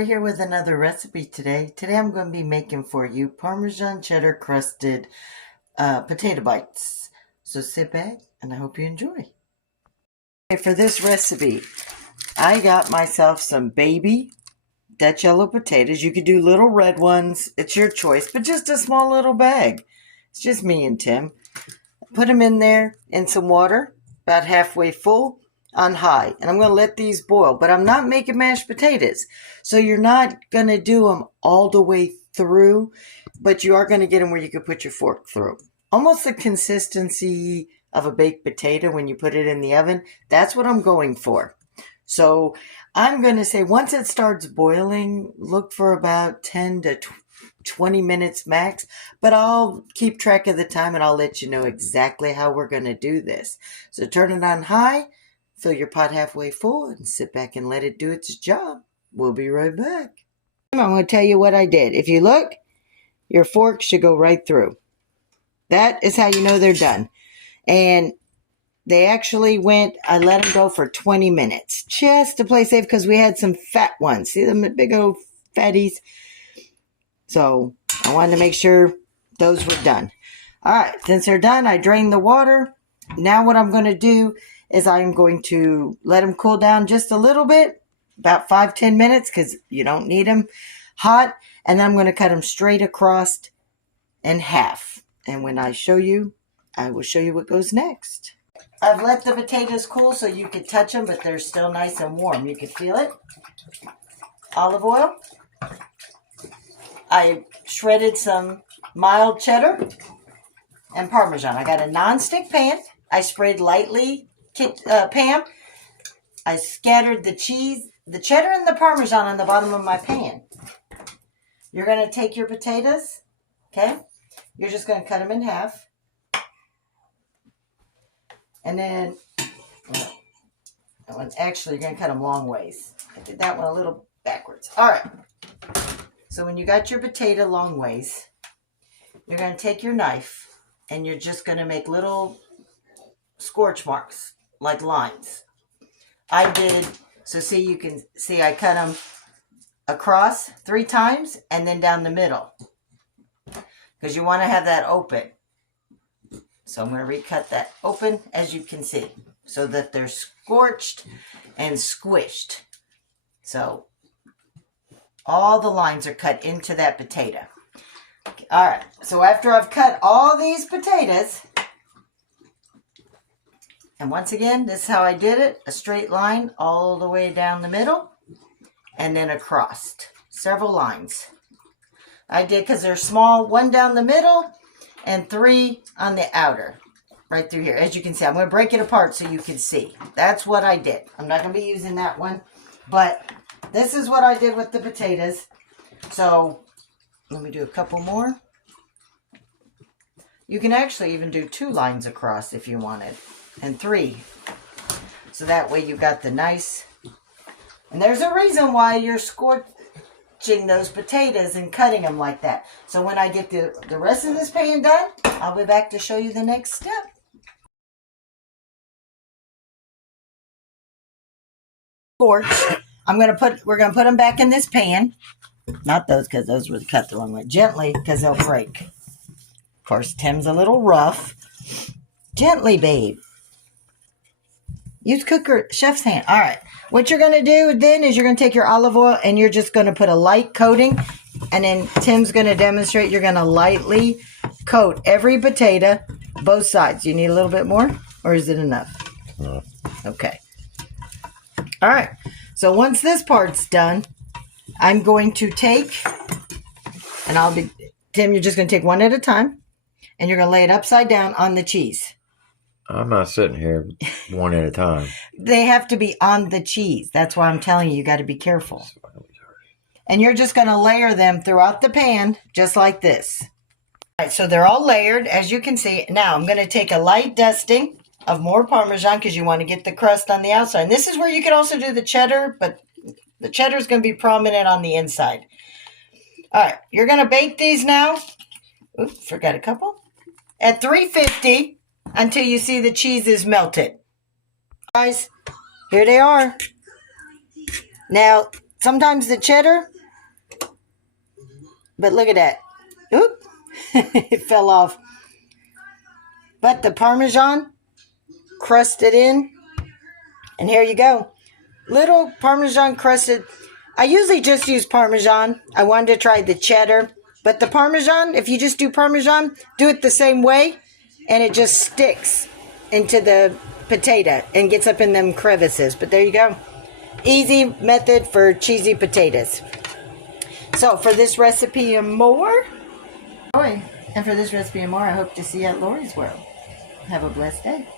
Joy here with another recipe today. Today I'm going to be making for you Parmesan cheddar crusted potato bites. So sit back and I hope you enjoy. Okay, for this recipe, I got myself some baby Dutch yellow potatoes. You could do little red ones. It's your choice, but just a small little bag. It's just me and Tim. Put them in there in some water, about halfway full, on high. And I'm going to let these boil, but I'm not making mashed potatoes. So you're not going to do them all the way through, but you are going to get them where you can put your fork through. Almost the consistency of a baked potato when you put it in the oven. That's what I'm going for. So I'm going to say once it starts boiling, look for about 10 to 20 minutes max, but I'll keep track of the time and I'll let you know exactly how we're going to do this. So turn it on high, fill your pot halfway full, and sit back and let it do its job. We'll be right back. I'm going to tell you what I did. If you look, your fork should go right through. That is how you know they're done. And they actually went, I let them go for 20 minutes just to play safe because we had some fat ones. See them big old fatties? So I wanted to make sure those were done. All right, since they're done, I drained the water. Now what I'm going to do is I'm going to let them cool down just a little bit, about 5-10 minutes because you don't need them hot. And then I'm going to cut them straight across in half. And when I show you, I will show you what goes next. I've let the potatoes cool so you could touch them, but they're still nice and warm. You can feel it. Olive oil. I shredded some mild cheddar and Parmesan. I got a non-stick pan. I sprayed lightly Pam. I scattered the cheese, the cheddar and the Parmesan on the bottom of my pan. You're going to take your potatoes, okay? You're just going to cut them in half. And then, actually, you're going to cut them long ways. I did that one a little backwards. All right. So when you got your potato long ways, you're going to take your knife and you're just going to make little scorch marks, like lines. I did, so see, you can see I cut them across 3 times and then down the middle. Because you want to have that open. So I'm going to recut that open, as you can see, so that they're scorched and squished. So all the lines are cut into that potato. All right, so after I've cut all these potatoes, and once again, this is how I did it, a straight line all the way down the middle, and then across, several lines. I did because they're small, 1 down the middle, and 3 on the outer, right through here. As you can see, I'm going to break it apart so you can see. That's what I did. I'm not going to be using that one, but this is what I did with the potatoes. So let me do a couple more. You can actually even do 2 lines across if you wanted, and 3. So that way you got the nice, and there's a reason why you're scorching those potatoes and cutting them like that. So when I get the rest of this pan done, I'll be back to show you the next step. Scorch. We're gonna put them back in this pan. Not those, because those were cut the wrong way. Gently, because they'll break. Of course, Tim's a little rough. Gently, babe. Use cooker, chef's hand. All right. What you're going to do then is you're going to take your olive oil and you're just going to put a light coating. And then Tim's going to demonstrate. You're going to lightly coat every potato, both sides. You need a little bit more, or is it enough? No. Okay. All right. So once this part's done, I'm going to take, and Tim, you're just going to take one at a time, and you're going to lay it upside down on the cheese. I'm not sitting here one at a time. They have to be on the cheese. That's why I'm telling you, you got to be careful. And you're just going to layer them throughout the pan, just like this. All right, so they're all layered, as you can see. Now, I'm going to take a light dusting of more Parmesan because you want to get the crust on the outside. And this is where you can also do the cheddar, but the cheddar is going to be prominent on the inside. All right, you're going to bake these now. Oops, forgot a couple. At 350 until you see the cheese is melted. Guys, here they are. Now, sometimes the cheddar, but look at that. Oop, it fell off. But the Parmesan crusted in, and here you go. Little Parmesan crusted. I usually just use Parmesan. I wanted to try the cheddar, but the Parmesan, if you just do Parmesan, do it the same way, and it just sticks into the potato and gets up in them crevices. But there you go. Easy method for cheesy potatoes. So for this recipe and more, I hope to see you at Lori's World. Have a blessed day.